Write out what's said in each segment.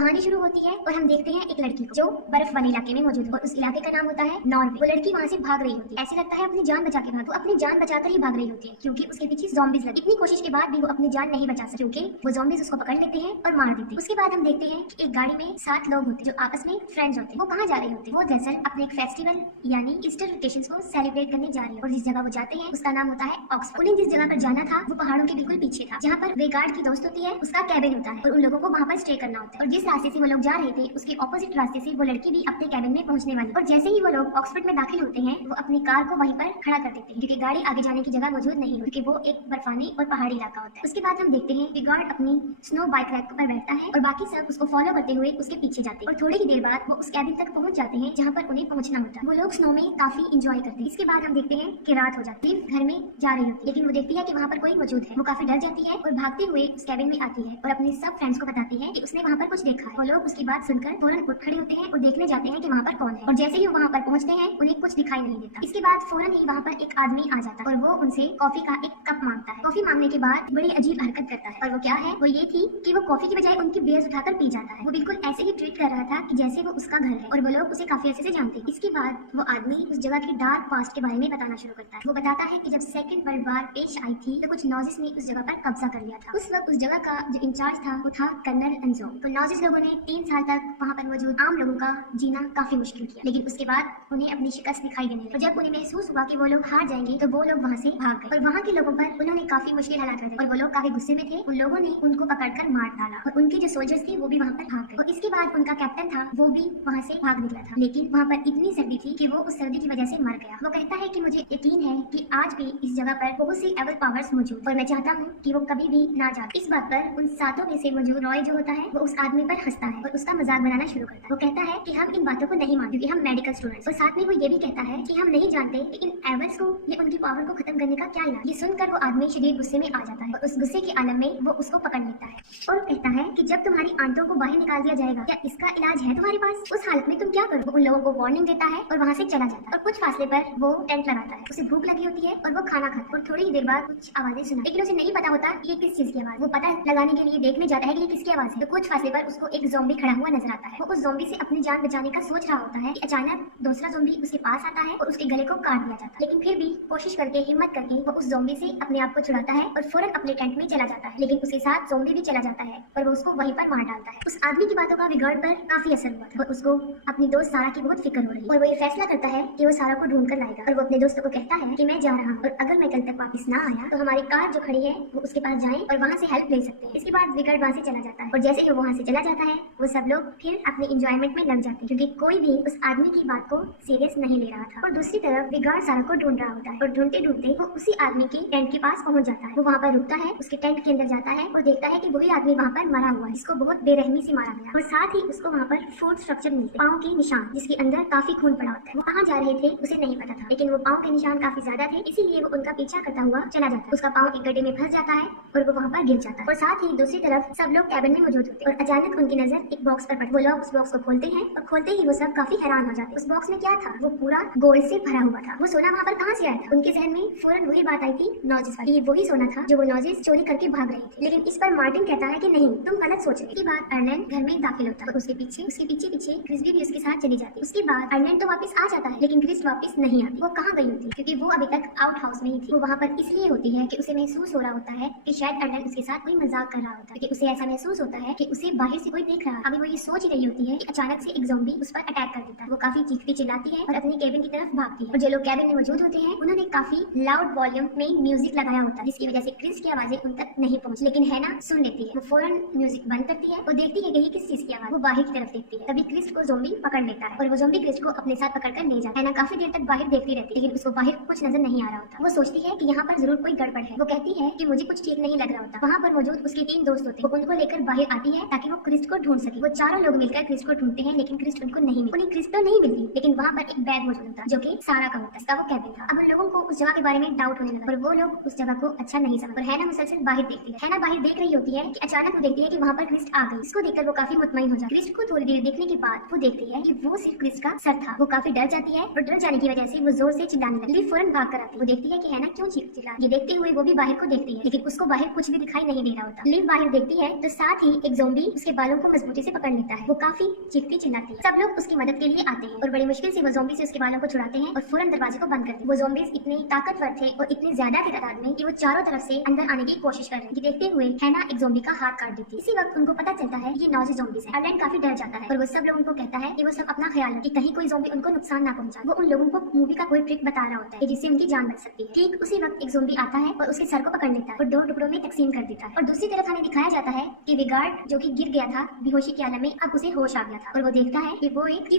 कहानी शुरू होती है और हम देखते हैं एक लड़की को जो बर्फ वाले इलाके में मौजूद है और उस इलाके का नाम होता है नॉर्वे। वो लड़की वहाँ से भाग रही होती है, ऐसे लगता है अपनी जान बचा के भाग, वो अपनी जान बचाकर ही भाग रही होती है क्योंकि उसके पीछे ज़ॉम्बीज लगे। इतनी कोशिश के बाद भी वो अपनी जान नहीं बचा सकती क्योंकि वो ज़ॉम्बीज उसको पकड़ लेते हैं और मार देते हैं। उसके बाद हम देखते हैं कि एक गाड़ी में 7 लोग होते हैं जो आपस में फ्रेंड्स होते हैं। वो कहाँ जा रहे होते हैं? वो दरअसल अपने एक फेस्टिवल यानी ईस्टर वेकेशंस को सेलिब्रेट करने जा रही है और जिस जगह वो जाते हैं उसका नाम होता है ऑक्सफोर्ड। उन्हें जिस जगह पर जाना था वो पहाड़ों के बिल्कुल पीछे था जहाँ पर वे गार्ड की दोस्त होती है उसका कैबिन होता है और उन लोगों को वहाँ पर स्टे करना होता है। और जिस रास्ते से वो लोग जा रहे थे उसके ऑपोजिट रास्ते से वो लड़की भी अपने कैबिन में पहुंचने वाली। और जैसे ही वो लोग ऑक्सफोर्ड में दाखिल होते हैं वो अपनी कार को वहीं पर खड़ा कर देते हैं क्योंकि गाड़ी आगे जाने की जगह मौजूद नहीं होती क्योंकि वो एक बर्फानी और पहाड़ी इलाका होता है। उसके बाद हम देखते हैं कि गार्ड अपनी स्नो बाइक रैक पर बैठता है और बाकी सब उसको फॉलो करते हुए उसके पीछे जाते हैं और थोड़ी ही देर बाद वो उस कैबिन तक पहुंच जाते हैं जहाँ पर उन्हें पहुंचना होता है। वो लोग स्नो में काफी इंजॉय करते हैं। इसके बाद हम देखते हैं कि रात हो जाती है, घर में जा रही होती है लेकिन वो देखती है कि वहाँ पर कोई मौजूद है। वो काफी डर जाती है और भागते हुए उस कैबिन में आती है और अपने सब फ्रेंड्स को बताती है कि उसने वहाँ पर कुछ देखा है। वो लोग उसकी बात सुनकर फौरन उठ खड़े होते हैं और देखने जाते हैं कि वहाँ पर कौन है। और जैसे ही वो वहाँ पर पहुँचते हैं उन्हें कुछ दिखाई नहीं देता। इसके बाद फौरन ही वहाँ पर एक आदमी आ जाता है और वो उनसे कॉफी का एक कप मांगता है। कॉफी मांगने के बाद बड़ी अजीब हरकत करता है और वो क्या है, वो ये थी कि वो कॉफी की बजाय उनकी बेयर्स उठाकर पी जाता है। वो बिल्कुल ऐसे ही ट्रीट कर रहा था कि जैसे वो उसका घर है और वो लोग उसे काफी अच्छे से जानते हैं। इसके बाद वो आदमी उस जगह की डार्क पास्ट के बारे में बताना शुरू करता है। वो बताता है कि जब सेकंड वर्ल्ड वार पेश आई थी तो कुछ नॉजिस ने उस जगह पर कब्जा कर लिया था। उस वक्त उस जगह का जो इंचार्ज था वो था कर्नल एंजो। तो नॉजिस लोगों ने 3 साल तक वहाँ पर मौजूद आम लोगों का जीना काफी मुश्किल किया लेकिन उसके बाद उन्हें अपनी शिकस्त दिखाई देने लगी और जब उन्हें महसूस हुआ कि वो लोग हार जाएंगे तो वो लोग वहाँ से भाग गए और वहाँ के लोगों पर उन्होंने काफी मुश्किल हालात रखे और वो लोग काफी गुस्से में थे। उन लोगों ने उनको पकड़कर मार डाला और उनके जो सोल्जर्स थे वो भी वहाँ पर भाग गए। और इसके बाद उनका कैप्टन था वो भी वहाँ से भाग निकला था लेकिन वहाँ पर इतनी सर्दी थी कि वो उस सर्दी की वजह से मर गया। वो कहता है कि मुझे यकीन है कि आज भी इस जगह पर बहुत सी एवल पावर्स मौजूद और मैं चाहता हूँ कि वो कभी भी ना जाए। इस बात पर उन 7 में से मौजूद रॉय जो होता है वो उस आदमी पर हंसता है और उसका मजाक बनाना शुरू करता है। वो कहता है कि हम इन बातों को नहीं मानते क्योंकि हम मेडिकल स्टूडेंट्स। और साथ में वो ये भी कहता है कि हम नहीं जानते कि इन एवल्स को या उनकी पावर को खत्म करने का क्या इलाज। ये सुनकर वो आदमी शदीद गुस्से में आ जाता है और उस गुस्से के आलम में वो उसको पकड़ लेता है और कहता है कि जब तुम्हारी आंतों को बाहर निकाल दिया जाएगा क्या इसका इलाज है तुम्हारे पास? उस हालत में तुम क्या करो? वो उन लोगों को वार्निंग देता है और वहाँ से चला जाता है और कुछ फासले पर वो टेंट लगाता है। उसे भूख लगी होती है और वो खाना खाता है और थोड़ी ही देर बाद कुछ आवाजें सुना लेकिन उसे नहीं पता होता ये किस चीज की आवाज। वो पता लगाने के लिए देखने जाता है कि ये किसकी आवाज है। तो कुछ फासले पर उसको एक ज़ॉम्बी खड़ा हुआ नजर आता है। वो उस ज़ॉम्बी से अपनी जान बचाने का सोच रहा होता है कि अचानक दूसरा ज़ॉम्बी उसके पास आता है और उसके गले को काट दिया जाता है लेकिन फिर भी कोशिश करके हिम्मत करके वो उस ज़ॉम्बी से अपने आप को छुड़ाता है और फौरन अपने टेंट में चला जाता है लेकिन उसके साथ ज़ॉम्बी भी चला जाता है और वो उसको वहीं पर मार डालता है। उस आदमी की बातों का विगाड़ पर काफी असर हुआ था और उसको अपनी दोस्त सारा की बहुत फिक्र हो रही है और वो ये फैसला करता है कि वो सारा को ढूंढ कर लाएगा। और वो अपने दोस्तों को कहता है कि मैं जा रहा हूँ और अगर मैं कल तक वापस ना आया तो हमारी कार जो खड़ी है वो उसके पास जाएं और वहाँ से हेल्प ले सकते हैं। इसके बाद विगाड़ वहाँ से चला जाता है और जैसे ही वो वहाँ से चला जाता है वो सब लोग फिर अपने इंजॉयमेंट में लग जाते हैं क्योंकि कोई भी उस आदमी की बात को सीरियस नहीं ले रहा था। और दूसरी तरफ विगाड़ सारा को ढूंढ रहा होता है और ढूंढते ढूंढते वो उसी आदमी के टेंट के पास पहुंच जाता है। वो वहाँ पर रुकता है, उसके टेंट के अंदर जाता है और देखता है कि वही आदमी वहाँ पर मरा हुआ है, जिसको बहुत बेरहमी से मारा गया और साथ ही उसको वहाँ पर फूड स्ट्रक्चर मिलते पाँव के निशान जिसके अंदर काफी खून पड़ा होता है। वो कहाँ जा रहे थे उसे नहीं पता था लेकिन वो पाँव के निशान काफी ज्यादा थे इसीलिए वो उनका पीछा करता हुआ चला जाता है। उसका पाँव एक गड्ढे में फंस जाता है और वो वहाँ पर गिर जाता है और साथ ही दूसरी तरफ सब लोग कैबिन में मौजूद होते हैं और अचानक उनकी नजर एक बॉक्स पर पड़ती है। वो लोग उस बॉक्स को खोलते हैं और खोलते ही वो सब काफी हैरान हो जाते हैं। उस बॉक्स में क्या था? वो पूरा गोल्ड से भरा हुआ था। वो सोना वहाँ पर कहाँ से आया था? उनके जहन में फौरन वही बात आई थी नॉजिस वाली। ये वही सोना था जो वो नॉजिस चोरी करके भाग रही थी लेकिन इस पर मार्टिन कहता है कि नहीं, तुम गलत सोच रहे। इसके बाद अर्लेंड घर में दाखिल होता है और उसके पीछे पीछे क्रिस भी उसके साथ चली जाती है। उसके बाद अर्लेंड तो वापस आ जाता है लेकिन क्रिस वापस नहीं आती। वो कहाँ गई होती है क्योंकि वो अभी तक आउट हाउस में ही थी। वो वहाँ पर इसलिए होती है कि उसे महसूस हो रहा होता है कि शायद अर्लेंड उसके साथ कोई मजाक कर रहा होता है कि उसे ऐसा महसूस होता है कि उसे बाहर से कोई देख रहा है। अभी वो ये सोच रही होती है कि अचानक से एक ज़ॉम्बी उस पर अटैक कर देता है। वो काफी चीखती चिल्लाती है और अपनी केबिन की तरफ भागती है और जो लोग केबिन में मौजूद होते हैं उन्होंने काफी लाउड वॉल्यूम में म्यूजिक लगाया होता है जिसकी वजह से क्रिस की आवाजें उन तक नहीं पहुंची लेकिन हैना सुन लेती है। वो फौरन म्यूजिक बंद करती है और देखती है कि ये किस चीज की आवाज। वो बाहर की तरफ देखती है तभी क्रिस को ज़ॉम्बी पकड़ लेता है और वो ज़ॉम्बी क्रिस को अपने साथ पकड़कर ले जाता है। हैना काफी देर तक बाहर देखती रहती है लेकिन उसको बाहर कुछ नजर नहीं आ रहा होता। वो सोचती है कि यहाँ पर जरूर कोई गड़बड़ है। वो कहती है कि मुझे कुछ ठीक नहीं लग रहा होता। वहाँ पर मौजूद उसके 3 दोस्त होते हैं। वो उनको लेकर बाहर आती है ताकि वो क्रिस को ढूंढ सके। वो चारों लोग मिलकर क्रिस को ढूंढते हैं लेकिन क्रिस उनको नहीं मिलती। उन्हें क्रिस तो नहीं मिलती लेकिन वहाँ पर एक बैग मौजूद होता जो कि सारा का होता है। इसका वो कैबिन था। अब उन लोगों को उस जगह के बारे में डाउट होने लगा और वो लोग उस जगह को अच्छा नहीं समझ और हैना मुसलसल बाहर देखती है। हैना बाहर देख रही होती है कि अचानक वो देखती है कि वहाँ पर क्रिस आ गई। इसको देखकर वो काफी मुतमईन हो जाती है। क्रिस को थोड़ी देर देखने के बाद वो देखती है कि वो सिर्फ क्रिस का सर था। वो काफी डर जाती है और डर जाने की वजह से वो जोर से चिल्लाने लगती है। फौरन भाग कर आती है। वो देखती है कि हैना क्यों चिल्ला। ये देखते हुए वो भी बाहर को देखती है लेकिन उसको बाहर कुछ भी दिखाई नहीं दे रहा होता। लिव बाहर देखती है तो साथ ही एक ज़ॉम्बी उसके बालों बालों को मजबूती से पकड़ लेता है। वो काफी चीखती चिल्लाती है। सब लोग उसकी मदद के लिए आते हैं और बड़ी मुश्किल से वो ज़ॉम्बी से उसके बालों को छुड़ाते हैं और फौरन दरवाजे को बंद करते हैं। वो ज़ॉम्बीज इतने ताकतवर थे और इतने ज्यादा थे तादाद में कि वो चारों तरफ से अंदर आने की कोशिश कर रहे थे। देखते हुए हैना एक ज़ॉम्बी का हाथ काट देती है। इसी वक्त उनको पता चलता है ये नौजे ज़ॉम्बीज हैं। अर्लेंड काफी डर जाता है और वो सब लोगों को कहता है कि वो सब अपना ख्याल रखें, कहीं कोई ज़ॉम्बी उनको नुकसान ना पहुंचाए। वो उन लोगों को मूवी का कोई ट्रिक बता रहा होता है जिससे उनकी जान बच सकती है। ठीक उसी वक्त एक ज़ॉम्बी आता है और उसके सर को पकड़ लेता है और 2 टुकड़ों में तकसीम कर देता है। और दूसरी तरफ हमें दिखाया जाता है कि विगार्ड जो कि गिर गया था बेहोशी के आलम में, अब उसे होश आ गया था और वो देखता है कि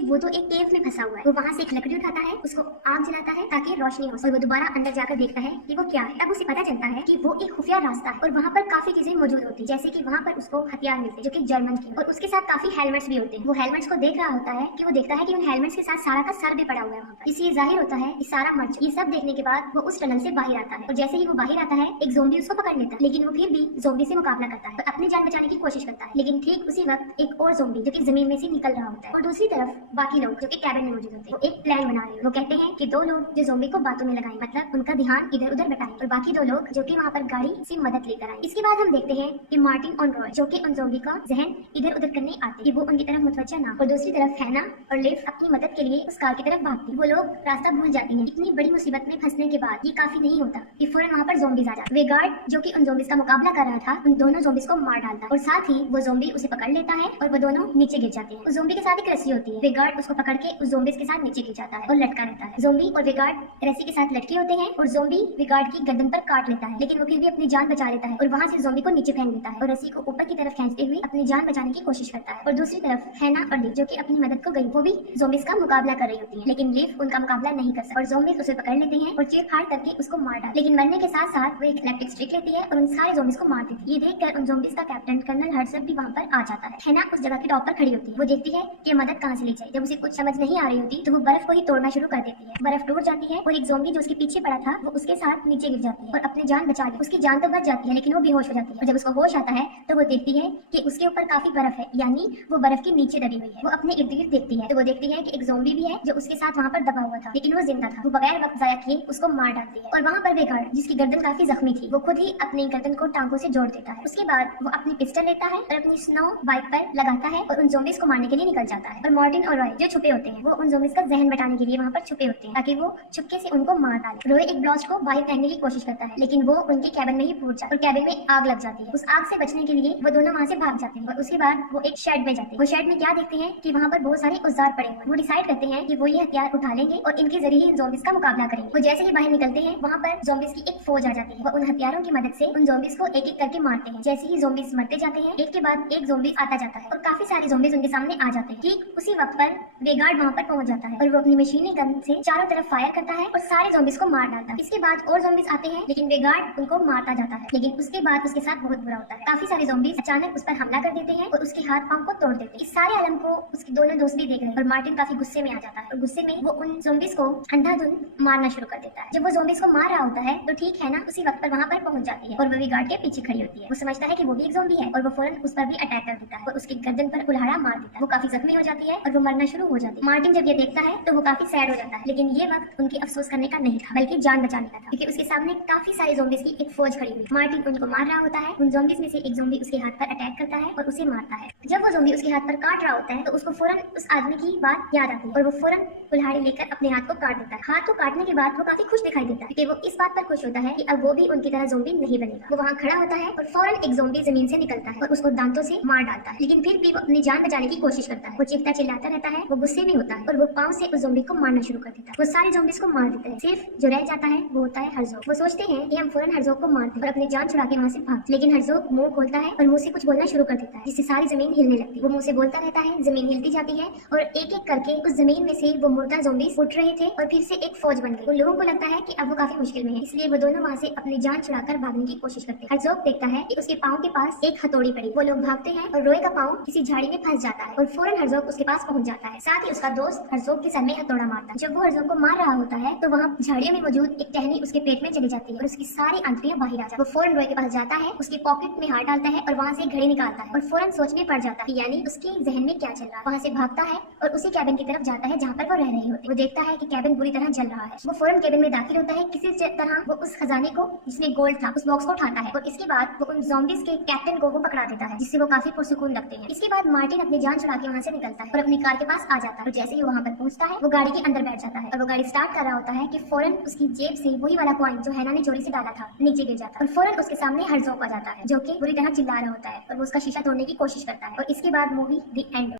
वो तो एक केव में फंसा हुआ है। वो वहाँ से एक लकड़ी उठाता है, उसको आग जलाता है ताकि रोशनी हो और वो दोबारा अंदर जाकर देखता है कि वो क्या है। तब उसे पता चलता है कि वो एक खुफिया रास्ता है और वहाँ पर काफी चीजें मौजूद होती है, जैसे कि वहाँ पर उसको हथियार मिलते हैं जो कि जर्मन के, और उसके साथ काफी हेलमेट्स भी होते हैं। वो हेलमेट्स को देख रहा होता है कि वो देखता है कि उन हेलमेट्स के साथ सारा का सर भी पड़ा हुआ है वहाँ पर। इसलिए जाहिर होता है कि सारा मर चुका। ये सब देखने के बाद वो उस टनल से बाहर आता है और जैसे ही वो बाहर आता है एक ज़ॉम्बी उसको पकड़ लेता है, लेकिन वो फिर भी ज़ॉम्बी से मुकाबला करता है और अपनी जान बचाने की कोशिश करता है। लेकिन ठीक उसी वक्त एक और ज़ॉम्बी जो कि जमीन में से निकल रहा होता है और दूसरी तरफ बाकी लोग जो कि कैबिन में मौजूद होते हैं वो एक प्लान बना रहे हैं। वो कहते हैं कि 2 लोग जो ज़ॉम्बी को बातों में लगाएं, मतलब उनका ध्यान इधर उधर बटाएं, और बाकी 2 लोग जो कि वहाँ पर गाड़ी से मदद लेकर आए। इसके बाद हम देखते हैं कि मार्टिन और रॉय जो कि उन ज़ॉम्बी का जहन इधर उधर करने आते हैं कि वो उनकी तरफ मुतवज्जा ना, और दूसरी तरफ हैना और लिव अपनी मदद के लिए उस कार की तरफ भागती है। वो लोग रास्ता भूल जाती हैं। इतनी बड़ी मुसीबत में फंसने के बाद ये काफी नहीं होता कि फौरन वहाँ पर ज़ॉम्बीज आ जाते हैं। वेगार्ड जो कि उन ज़ॉम्बीज का मुकाबला कर रहा था उन दोनों ज़ॉम्बीज को मार डालता है और साथ ही वो ज़ॉम्बी उसे पकड़ लेता है और वो दोनों नीचे गिर जाते हैं। उस ज़ॉम्बी के साथ एक रस्सी होती है। वेगार्ड उसको पकड़ के उस ज़ॉम्बीज के साथ नीचे गिर जाता है और लटका रहता है। ज़ॉम्बी और वेगार्ड रस्सी के साथ लटके होते हैं और ज़ॉम्बी वेगार्ड की गर्दन पर काट लेता है, लेकिन वो फिर भी अपनी जान बचा लेता है और वहाँ से ज़ॉम्बी को नीचे फेंक देता है और रस्सी को ऊपर की तरफ खींचते हुए अपनी जान बचाने की कोशिश करता है। और दूसरी तरफ हैना और लिव जो कि अपनी मदद को गई, वो भी ज़ॉम्बीज का मुकाबला कर रही होती है, लेकिन लिव उनका मुकाबला नहीं कर सकती और ज़ॉम्बीज उसे पकड़ लेते हैं और चीर-फाड़ करके उसको मार डालते हैं। लेकिन मरने के साथ साथ वो एक इलेक्ट्रिक स्ट्रिक लेती है और उन सारे ज़ॉम्बीज को मार देती है। ये देखकर उन ज़ॉम्बीज का कैप्टन कर्नल हर्ट्ज़ भी वहाँ पर आ जाता है। हैना उस जगह के टॉप पर खड़ी होती है। वो देखती है कि मदद कहाँ से ली जाए। जब उसे कुछ समझ नहीं आ रही होती तो वो बर्फ को ही तोड़ना शुरू कर देती है। बर्फ टूट जाती है और एक ज़ॉम्बी जो उसके पीछे पड़ा था वो उसके साथ नीचे गिर जाती है और अपनी जान बचा ली। उसकी जान तो बच जाती है लेकिन वो बेहोश हो जाती है और जब उसको होश आता है तो वो देखती है कि उसके ऊपर काफी बर्फ है, यानी वो बर्फ के नीचे दबी हुई है। वो अपने इर्द गिर्द देखती है तो वो देखती है कि एक ज़ॉम्बी भी है जो उसके साथ वहाँ पर दबा हुआ था, लेकिन वो जिंदा था। वो बगैर वक्त जाया किए उसको मार डालती है और वहाँ पर वेगार्ड जिसकी गर्दन काफी जख्मी थी वो खुद ही अपनी गर्दन को टांगों से जोड़ देता है। उसके बाद वो अपनी पिस्टल लेता है और अपनी स्नो बाइक पर लगाता है और उन ज़ॉम्बीज को मारने के लिए निकल जाता है। और मार्टिन और रॉय जो छुपे होते हैं वो उन ज़ॉम्बीज का जहन बटाने के लिए वहाँ पर छुपे होते हैं ताकि वो चुपके से उनको मार डाले। रॉय एक ब्लास्ट को बाहर फेंकने की कोशिश करता है लेकिन वो उनके कैबिन में ही फूट जाता है और कैबिन में आग लग जाती है। उस आग से बचने के लिए वो दोनों वहाँ से भाग जाते हैं और उसके बाद वो एक शेड में जाते हैं। वो शेड में क्या देखते हैं कि वहाँ पर बहुत सारे औजार पड़े हुए। वो डिसाइड करते हैं कि वो ये हथियार उठा लेंगे और इनके जरिए इन ज़ॉम्बीज का मुकाबला करेंगे। वो जैसे ही बाहर निकलते हैं वहाँ पर ज़ॉम्बीज की एक फौज आ जाती है। वो उन हथियारों की मदद से उन ज़ॉम्बीज को एक एक करके मारते हैं। जैसे ही ज़ॉम्बीज मरते जाते हैं एक के बाद एक ज़ॉम्बीज आता जाता है और काफी सारे ज़ॉम्बीज उनके सामने आ जाते हैं। ठीक उसी वक्त पर वेगार्ड वहाँ पर पहुंच जाता है और वो अपनी मशीनी गन से चारों तरफ फायर करता है और सारे ज़ॉम्बीज को मार डालता है। इसके बाद और ज़ॉम्बीज आते हैं लेकिन वेगार्ड उनको मारता जाता है, लेकिन उसके बाद उसके साथ बहुत बुरा होता है। काफी सारे ज़ॉम्बीज अचानक उस पर हमला कर देते हैं और उसके हाथ पांव को तोड़ देते हैं। इस सारे आलम को उसके दोनों दोस्त भी देख रहे हैं और मार्टिन काफी गुस्से में आ जाता है और गुस्से में वो उन ज़ॉम्बीज को अंधाधुंध मारना शुरू कर देता है। जब वो ज़ॉम्बीज को मार रहा होता है तो ठीक है ना उसी वक्त पर वहाँ पर पहुंच जाती है और वो वेगार्ड के पीछे खड़ी होती है। वो समझता है कि वो भी एक ज़ॉम्बी है और वो फौरन उस पर भी अटैक कर देता है और उसकी गर्दन पर कुल्हाड़ा मार देता है। वो काफी जख्मी हो जाती है और वो मरना शुरू हो जाती है। मार्टिन जब ये देखता है तो वो काफी सैड हो जाता है, लेकिन ये वक्त उनकी अफसोस करने का नहीं था बल्कि जान बचाने का था, क्योंकि उसके सामने काफी सारे ज़ॉम्बीज की एक फौज खड़ी हुई। मार्टिन उनको मार रहा होता है। उन ज़ॉम्बीज में से एक ज़ॉम्बी उसके हाथ पर अटैक करता है और उसे मारता है। जब वो ज़ॉम्बी उसके हाथ पर काट रहा होता है तो उसको फौरन उस आदमी की बात याद आती है और वो फौरन कुल्हाड़ी लेकर अपने हाथ को काट देता है। हाथ को काटने के बाद वो काफी खुश दिखाई देता है कि वो इस बात पर खुश होता है कि अब वो भी उनकी तरह ज़ॉम्बी नहीं बनेगा। वो वहाँ खड़ा होता है और फौरन एक ज़ॉम्बी जमीन से निकलता है और उसको दांतों से मार डालता है, लेकिन फिर भी वो अपनी जान बचाने की कोशिश करता है। वो चीखता चिल्लाता रहता है, वो गुस्से में होता है और वो पाँव से उस ज़ॉम्बी को मारना शुरू कर देता है। वो सारे ज़ॉम्बीज को मार देता है, सिर्फ जो रह जाता है वो होता है हर्ज़ोग। वो सोचते हैं कि हम फौरन हर्ज़ोग को मारते हैं और अपनी जान छुड़ा के वहाँ से भागते, लेकिन हर्ज़ोग मुंह खोलता है और मुंह से कुछ बोलना शुरू कर देता है जिससे सारी जमीन हिलने लगती है। वो मुंह से बोलता रहता है, जमीन हिलती जाती है और एक एक करके उस जमीन में से वो मुर्दा ज़ॉम्बीज उठ रहे थे और फिर से एक फौज बन गई। उन लोगों को लगता है कि अब वो काफी मुश्किल में है, इसलिए वो दोनों वहाँ से अपनी जान छुड़ाकर भागने की कोशिश करते हैं। हर्ज़ोग देखता है कि उसके पाँव के पास एक हथौड़ी पड़ी। वो लोग भागते हैं और रॉय का पाँव किसी झाड़ी में फंस जाता है और फौरन हर्ज़ोग उसके पास पहुंच जाता है। साथ ही उसका दोस्त हर्ज़ोग के सर में हथौड़ा मारता है। जब वो हर्ज़ोग को मार रहा होता है तो वहाँ झाड़ियों में मौजूद एक टहनी उसके पेट में चली जाती है और उसकी सारी आंतड़ियां बाहर आ जाती है। वो फौरन रॉय के पास जाता है, उसके पॉकेट में हाथ डालता है और वहाँ से घड़ी निकालता है और फौरन सोच में पड़ जाता है यानी उसके जहन में क्या चल रहा है। वहाँ से भागता है और उसी कैबिन की तरफ जाता है जहाँ पर वो रह रहे होते। वो देखता है कि कैबिन बुरी तरह जल रहा है। वो फौरन कैबिन में दाखिल होता है। किसी तरह वो उस खजाने को जिसमें गोल्ड था उस बॉक्स को उठाता है और इसके बाद वो उन ज़ॉम्बीज के कैप्टन को वो पकड़ा देता है, जिससे वो काफी पुरसुकून लगते हैं। इसके बाद मार्टिन अपनी जान छुड़ा के वहाँ से निकलता है और अपनी कार के पास आ जाता है। और जैसे ही वहाँ पर पहुँचता है वो गाड़ी के अंदर बैठ जाता है और वो गाड़ी स्टार्ट कर रहा होता है कि फौरन उसकी जेब से वही वाला कॉइन जो हैना ने चोरी से डाला था नीचे गिर जाता है और फौरन उसके सामने हर्ज़ोग आ जाता है जो कि बुरी तरह चिल्ला रहा होता है और वो उसका शीशा तोड़ने की कोशिश करता है। और इसके बाद मूवी द एंड।